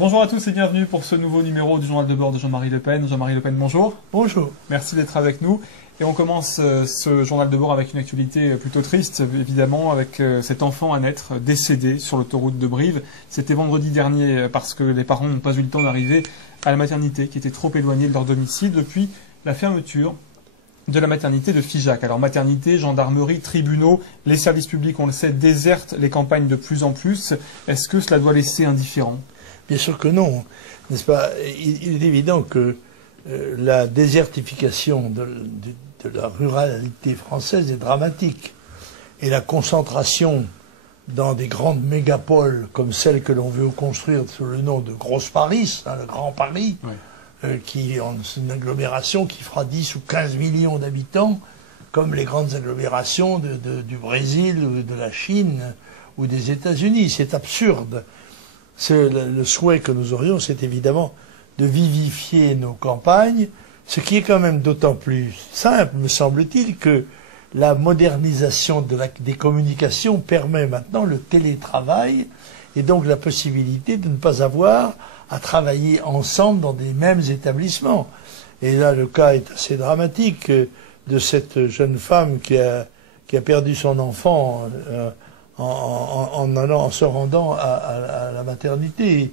Bonjour à tous et bienvenue pour ce nouveau numéro du journal de bord de Jean-Marie Le Pen. Jean-Marie Le Pen, bonjour. Bonjour. Merci d'être avec nous. Et on commence ce journal de bord avec une actualité plutôt triste, évidemment, avec cet enfant à naître décédé sur l'autoroute de Brive. C'était vendredi dernier parce que les parents n'ont pas eu le temps d'arriver à la maternité qui était trop éloignée de leur domicile depuis la fermeture de la maternité de Figeac. Alors maternité, gendarmerie, tribunaux, les services publics, on le sait, désertent les campagnes de plus en plus. Est-ce que cela doit laisser indifférent ? Bien sûr que non, n'est-ce pas? Il est évident que la désertification de la ruralité française est dramatique. Et la concentration dans des grandes mégapoles comme celle que l'on veut construire sous le nom de Grosse Paris, le Grand Paris, oui. Qui est une agglomération qui fera 10 ou 15 millions d'habitants, comme les grandes agglomérations du Brésil, ou de la Chine ou des États-Unis. C'est absurde. Le souhait que nous aurions, c'est évidemment de vivifier nos campagnes, ce qui est quand même d'autant plus simple, me semble-t-il, que la modernisation des communications permet maintenant le télétravail et donc la possibilité de ne pas avoir à travailler ensemble dans des mêmes établissements. Et là, le cas est assez dramatique de cette jeune femme qui a perdu son enfant en se rendant à la maternité,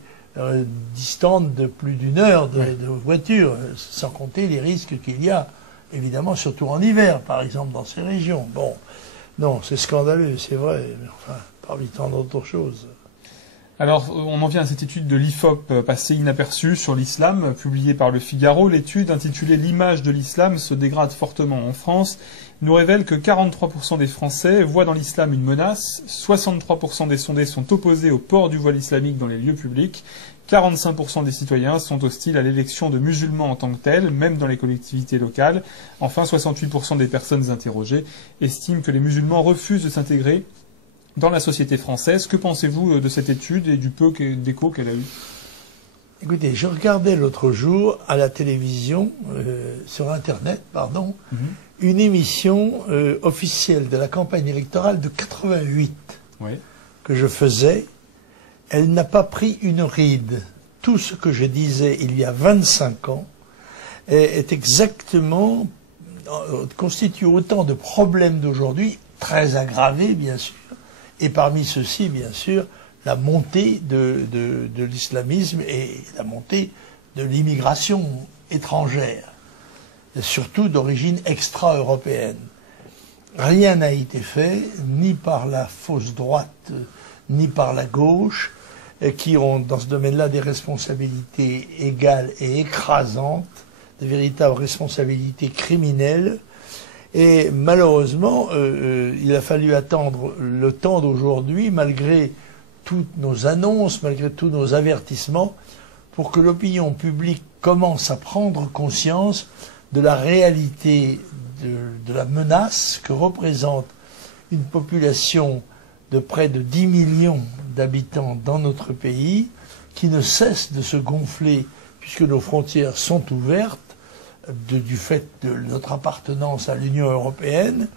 distante de plus d'une heure de voiture, sans compter les risques qu'il y a, évidemment, surtout en hiver, par exemple, dans ces régions. Bon, non, c'est scandaleux, c'est vrai, mais enfin, parmi tant d'autres choses. Alors, on en vient à cette étude de l'IFOP passée inaperçue sur l'islam, publiée par Le Figaro. L'étude, intitulée « L'image de l'islam se dégrade fortement en France », nous révèle que 43% des Français voient dans l'islam une menace, 63% des sondés sont opposés au port du voile islamique dans les lieux publics, 45% des citoyens sont hostiles à l'élection de musulmans en tant que tels, même dans les collectivités locales. Enfin, 68% des personnes interrogées estiment que les musulmans refusent de s'intégrer dans la société française. Que pensez-vous de cette étude et du peu d'écho qu'elle a eu ? Écoutez, je regardais l'autre jour à la télévision, sur Internet, une émission officielle de la campagne électorale de 88 que je faisais. Elle n'a pas pris une ride. Tout ce que je disais il y a 25 ans est exactement, constitue autant de problèmes d'aujourd'hui, très aggravés bien sûr, et parmi ceux-ci bien sûr la montée de l'islamisme et la montée de l'immigration étrangère, surtout d'origine extra-européenne. Rien n'a été fait, ni par la fausse droite, ni par la gauche, qui ont dans ce domaine-là des responsabilités égales et écrasantes, de véritables responsabilités criminelles. Et malheureusement, il a fallu attendre le temps d'aujourd'hui, malgré toutes nos annonces, malgré tous nos avertissements, pour que l'opinion publique commence à prendre conscience de la réalité de la menace que représente une population de près de 10 millions d'habitants dans notre pays, qui ne cesse de se gonfler puisque nos frontières sont ouvertes du fait de notre appartenance à l'Union européenne,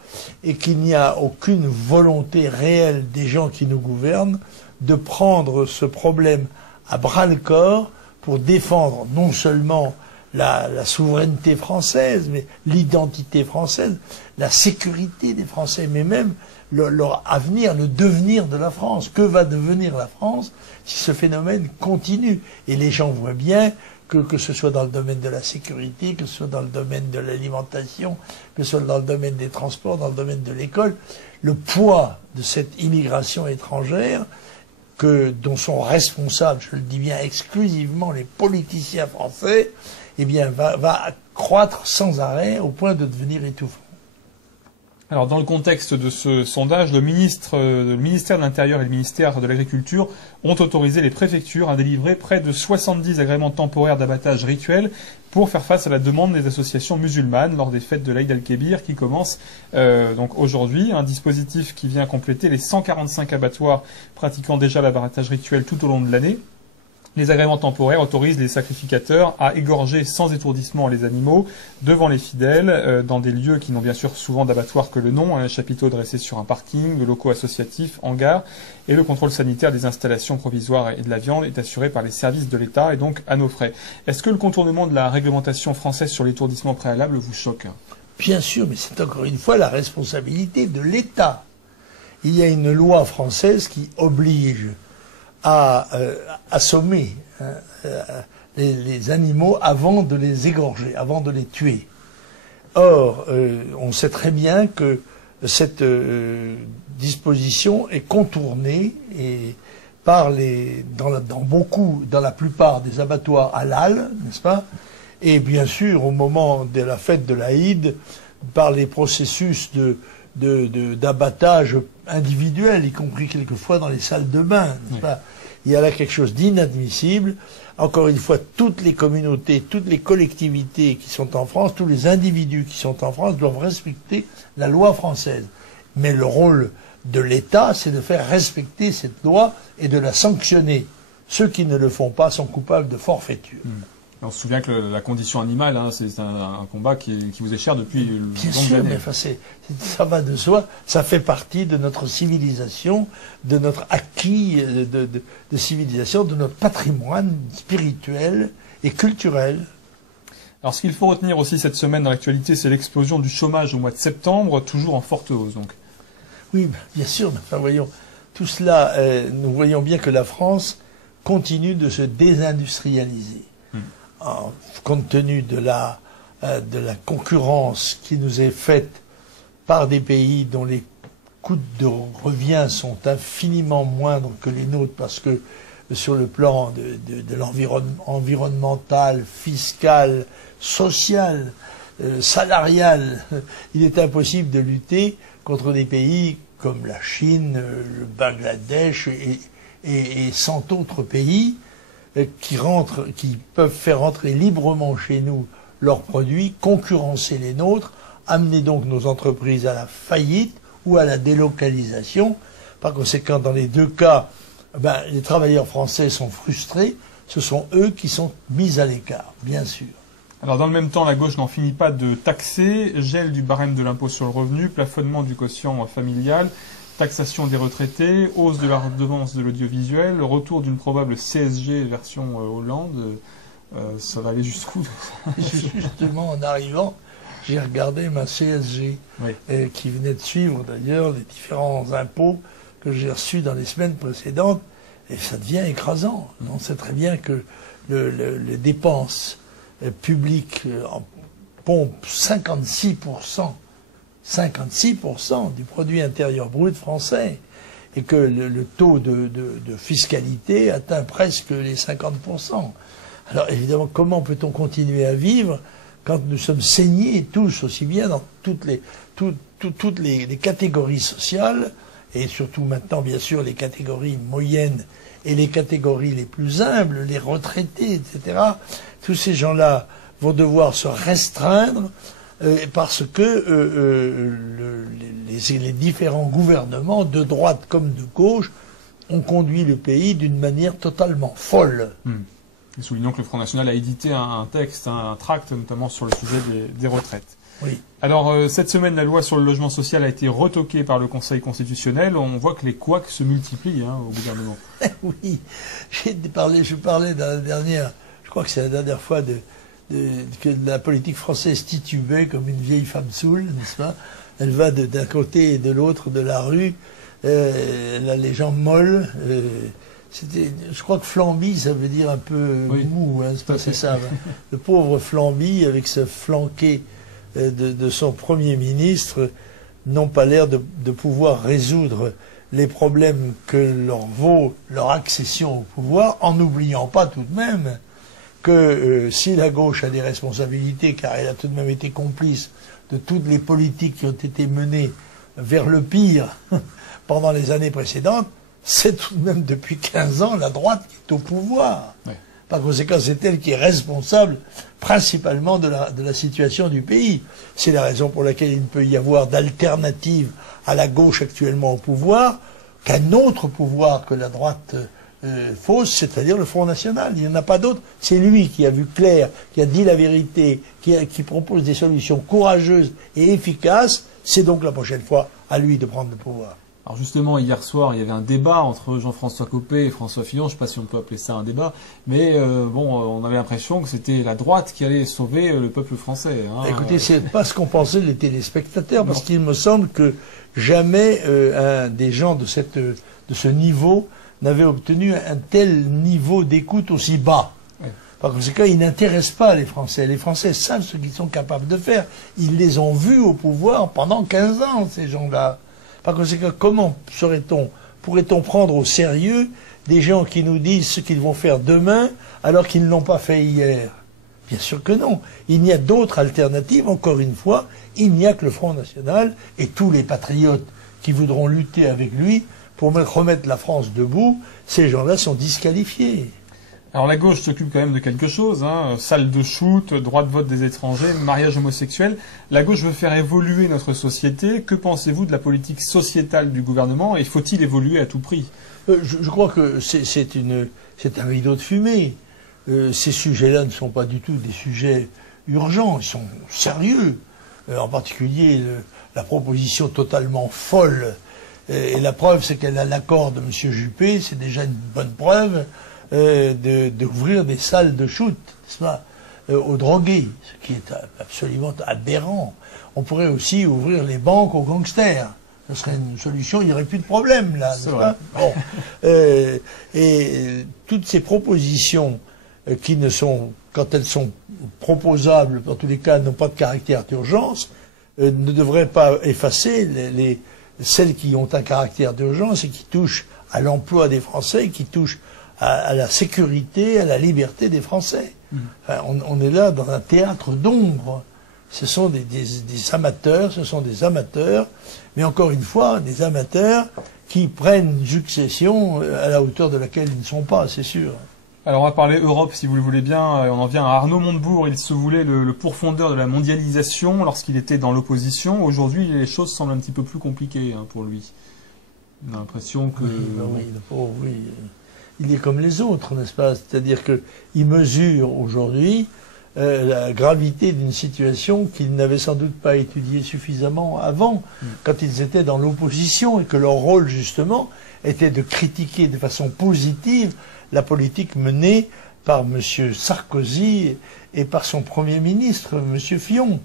et qu'il n'y a aucune volonté réelle des gens qui nous gouvernent de prendre ce problème à bras-le-corps pour défendre non seulement la souveraineté française, mais l'identité française, la sécurité des Français, mais même leur avenir, le devenir de la France. Que va devenir la France si ce phénomène continue? Et les gens voient bien que ce soit dans le domaine de la sécurité, que ce soit dans le domaine de l'alimentation, que ce soit dans le domaine des transports, dans le domaine de l'école, le poids de cette immigration étrangère, dont sont responsables, je le dis bien exclusivement, les politiciens français, eh bien, va croître sans arrêt au point de devenir étouffant. Alors, dans le contexte de ce sondage, le ministère de l'Intérieur et le ministère de l'Agriculture ont autorisé les préfectures à délivrer près de 70 agréments temporaires d'abattage rituel pour faire face à la demande des associations musulmanes lors des fêtes de l'Aïd al-Kébir qui commencent donc aujourd'hui. Un dispositif qui vient compléter les 145 abattoirs pratiquant déjà l'abattage rituel tout au long de l'année. Les agréments temporaires autorisent les sacrificateurs à égorger sans étourdissement les animaux devant les fidèles, dans des lieux qui n'ont bien sûr souvent d'abattoir que le nom, un chapiteau dressé sur un parking, de locaux associatifs, hangars, et le contrôle sanitaire des installations provisoires et de la viande est assuré par les services de l'État et donc à nos frais. Est-ce que le contournement de la réglementation française sur l'étourdissement préalable vous choque? Bien sûr, mais c'est encore une fois la responsabilité de l'État. Il y a une loi française qui oblige à assommer les animaux avant de les égorger, avant de les tuer. Or, on sait très bien que cette disposition est contournée et par dans la plupart des abattoirs halal, n'est-ce pas? Et bien sûr, au moment de la fête de l'Aïd, par les processus d'abattage individuel, y compris quelquefois dans les salles de bain, n'est-ce pas? Il y a là quelque chose d'inadmissible. Encore une fois, toutes les communautés, toutes les collectivités qui sont en France, tous les individus qui sont en France doivent respecter la loi française. Mais le rôle de l'État, c'est de faire respecter cette loi et de la sanctionner. Ceux qui ne le font pas sont coupables de forfaiture. On se souvient que la condition animale, hein, c'est un combat qui vous est cher depuis bien longues sûr, années. Mais ça va de soi, ça fait partie de notre civilisation, de notre acquis de civilisation, de notre patrimoine spirituel et culturel. Alors ce qu'il faut retenir aussi cette semaine dans l'actualité, c'est l'explosion du chômage au mois de septembre, toujours en forte hausse donc. Oui, bien sûr, enfin voyons, tout cela, nous voyons bien que la France continue de se désindustrialiser. Compte tenu de la concurrence qui nous est faite par des pays dont les coûts de revient sont infiniment moindres que les nôtres, parce que sur le plan de l'environnement environnemental, fiscal, social, salarial, il est impossible de lutter contre des pays comme la Chine, le Bangladesh et 100 autres pays qui peuvent faire entrer librement chez nous leurs produits, concurrencer les nôtres, amener donc nos entreprises à la faillite ou à la délocalisation. Par conséquent, dans les deux cas, les travailleurs français sont frustrés, ce sont eux qui sont mis à l'écart, bien sûr. Alors dans le même temps, la gauche n'en finit pas de taxer, gel du barème de l'impôt sur le revenu, plafonnement du quotient familial, taxation des retraités, hausse de la redevance de l'audiovisuel, retour d'une probable CSG version Hollande. Ça va aller jusqu'où? Justement, en arrivant, j'ai regardé ma CSG, qui venait de suivre d'ailleurs les différents impôts que j'ai reçus dans les semaines précédentes, et ça devient écrasant. On sait très bien que les dépenses publiques pompent 56% du produit intérieur brut français, et que le taux de fiscalité atteint presque les 50%. Alors évidemment, comment peut-on continuer à vivre quand nous sommes saignés tous, aussi bien dans toutes les catégories sociales, et surtout maintenant bien sûr les catégories moyennes et les catégories les plus humbles, les retraités, etc. Tous ces gens-là vont devoir se restreindre parce que les différents gouvernements, de droite comme de gauche, ont conduit le pays d'une manière totalement folle. Et soulignons que le Front National a édité un texte, un tract, notamment sur le sujet des retraites. Oui. Alors, cette semaine, la loi sur le logement social a été retoquée par le Conseil constitutionnel. On voit que les couacs se multiplient au gouvernement. Oui, je parlais dans la dernière, je crois que c'est la dernière fois que la politique française titubait comme une vieille femme saoule, n'est-ce pas? Elle va d'un côté et de l'autre de la rue, elle a les jambes molles. Je crois que Flamby, ça veut dire un peu mou, hein, c'est ça. Le pauvre Flamby, avec ce flanqué de son Premier ministre, n'ont pas l'air de pouvoir résoudre les problèmes que leur vaut leur accession au pouvoir, en n'oubliant pas tout de même que si la gauche a des responsabilités, car elle a tout de même été complice de toutes les politiques qui ont été menées vers le pire pendant les années précédentes, c'est tout de même depuis 15 ans la droite qui est au pouvoir. Oui. Par conséquent, c'est elle qui est responsable principalement de la situation du pays. C'est la raison pour laquelle il ne peut y avoir d'alternative à la gauche actuellement au pouvoir qu'un autre pouvoir que la droite fausse, c'est-à-dire le Front National. Il n'y en a pas d'autre. C'est lui qui a vu clair, qui a dit la vérité, qui propose des solutions courageuses et efficaces. C'est donc la prochaine fois à lui de prendre le pouvoir. Alors justement, hier soir, il y avait un débat entre Jean-François Copé et François Fillon. Je ne sais pas si on peut appeler ça un débat, mais on avait l'impression que c'était la droite qui allait sauver le peuple français. Hein. Écoutez, c'est pas ce qu'ont pensé les téléspectateurs, parce qu'il me semble que jamais des gens de ce niveau n'avait obtenu un tel niveau d'écoute aussi bas. Ouais. Par conséquent, ils n'intéressent pas les Français. Les Français savent ce qu'ils sont capables de faire. Ils les ont vus au pouvoir pendant 15 ans, ces gens-là. Par conséquent, comment pourrait-on prendre au sérieux des gens qui nous disent ce qu'ils vont faire demain alors qu'ils ne l'ont pas fait hier? Bien sûr que non. Il n'y a d'autres alternatives. Encore une fois, il n'y a que le Front National et tous les patriotes qui voudront lutter avec lui pour remettre la France debout. Ces gens-là sont disqualifiés. Alors la gauche s'occupe quand même de quelque chose, hein. Salle de shoot, droit de vote des étrangers, mariage homosexuel. La gauche veut faire évoluer notre société. Que pensez-vous de la politique sociétale du gouvernement et faut-il évoluer à tout prix? Je crois que c'est un rideau de fumée. Ces sujets-là ne sont pas du tout des sujets urgents, ils sont sérieux. En particulier la proposition totalement folle. Et la preuve, c'est qu'elle a l'accord de M. Juppé, c'est déjà une bonne preuve. D'ouvrir des salles de shoot, n'est-ce pas, aux drogués, ce qui est absolument aberrant. On pourrait aussi ouvrir les banques aux gangsters. Ce serait une solution, il n'y aurait plus de problème, là, n'est-ce pas? Bon. Et toutes ces propositions qui ne sont, quand elles sont proposables, dans tous les cas, n'ont pas de caractère d'urgence, ne devraient pas effacer celles qui ont un caractère d'urgence et qui touchent à l'emploi des Français, qui touchent à la sécurité, à la liberté des Français. Enfin, on est là dans un théâtre d'ombre. Ce sont des amateurs, mais encore une fois, des amateurs qui prennent une succession à la hauteur de laquelle ils ne sont pas, c'est sûr. Alors on va parler Europe, si vous le voulez bien. On en vient à Arnaud Montebourg. Il se voulait le pourfendeur de la mondialisation lorsqu'il était dans l'opposition. Aujourd'hui, les choses semblent un petit peu plus compliquées pour lui. On a l'impression que... Oui, le pauvre, oui. Il est comme les autres, n'est-ce pas? C'est-à-dire qu'il mesure aujourd'hui la gravité d'une situation qu'ils n'avaient sans doute pas étudiée suffisamment avant, quand ils étaient dans l'opposition, et que leur rôle, justement, était de critiquer de façon positive la politique menée par M. Sarkozy et par son Premier ministre, M. Fillon.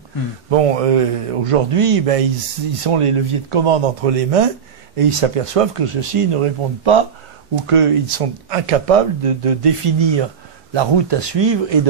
Bon, aujourd'hui, ils ont les leviers de commande entre les mains, et ils s'aperçoivent que ceux-ci ne répondent pas ou qu'ils sont incapables de définir la route à suivre et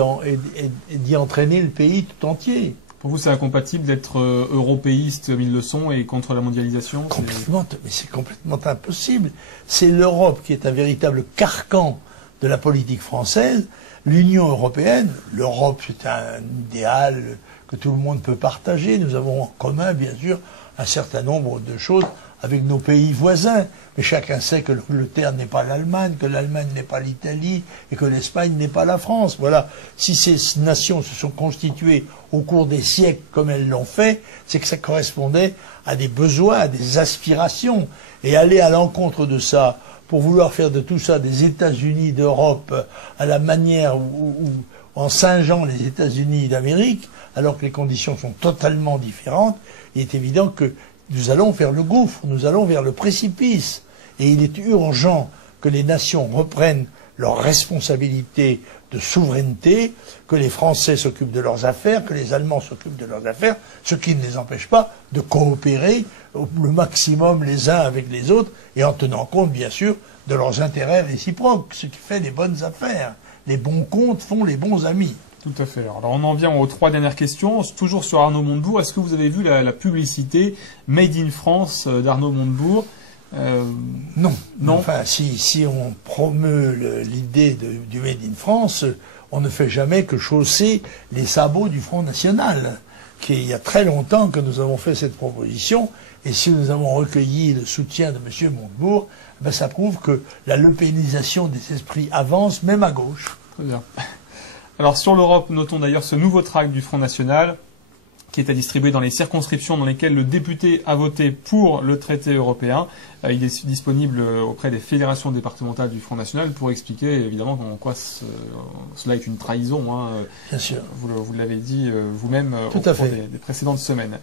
d'y entraîner le pays tout entier. Pour vous, c'est incompatible d'être européiste, comme ils le sont, et contre la mondialisation? Complètement, mais c'est complètement impossible. C'est l'Europe qui est un véritable carcan de la politique française. L'Union européenne, l'Europe, c'est un idéal que tout le monde peut partager. Nous avons en commun, bien sûr, un certain nombre de choses avec nos pays voisins. Mais chacun sait que l'Angleterre n'est pas l'Allemagne, que l'Allemagne n'est pas l'Italie et que l'Espagne n'est pas la France. Voilà. Si ces nations se sont constituées au cours des siècles comme elles l'ont fait, c'est que ça correspondait à des besoins, à des aspirations. Et aller à l'encontre de ça, pour vouloir faire de tout ça des États-Unis d'Europe à la manière où en singeant les États-Unis d'Amérique, alors que les conditions sont totalement différentes, il est évident que nous allons vers le gouffre, nous allons vers le précipice. Et il est urgent que les nations reprennent leurs responsabilités de souveraineté, que les Français s'occupent de leurs affaires, que les Allemands s'occupent de leurs affaires, ce qui ne les empêche pas de coopérer le maximum les uns avec les autres, et en tenant compte, bien sûr, de leurs intérêts réciproques, ce qui fait les bonnes affaires. Les bons comptes font les bons amis. Tout à fait. Alors on en vient aux 3 dernières questions. Toujours sur Arnaud Montebourg. Est-ce que vous avez vu la publicité Made in France d'Arnaud Montebourg? Non. Enfin, si on promeut l'idée du Made in France, on ne fait jamais que chausser les sabots du Front National. Il y a très longtemps que nous avons fait cette proposition, et si nous avons recueilli le soutien de M. Montebourg, ça prouve que la lepénisation des esprits avance, même à gauche. Très bien. Alors sur l'Europe, notons d'ailleurs ce nouveau tract du Front National qui est à distribuer dans les circonscriptions dans lesquelles le député a voté pour le traité européen. Il est disponible auprès des fédérations départementales du Front National pour expliquer évidemment en quoi cela est une trahison. Bien sûr. Vous l'avez dit vous-même au cours des précédentes semaines.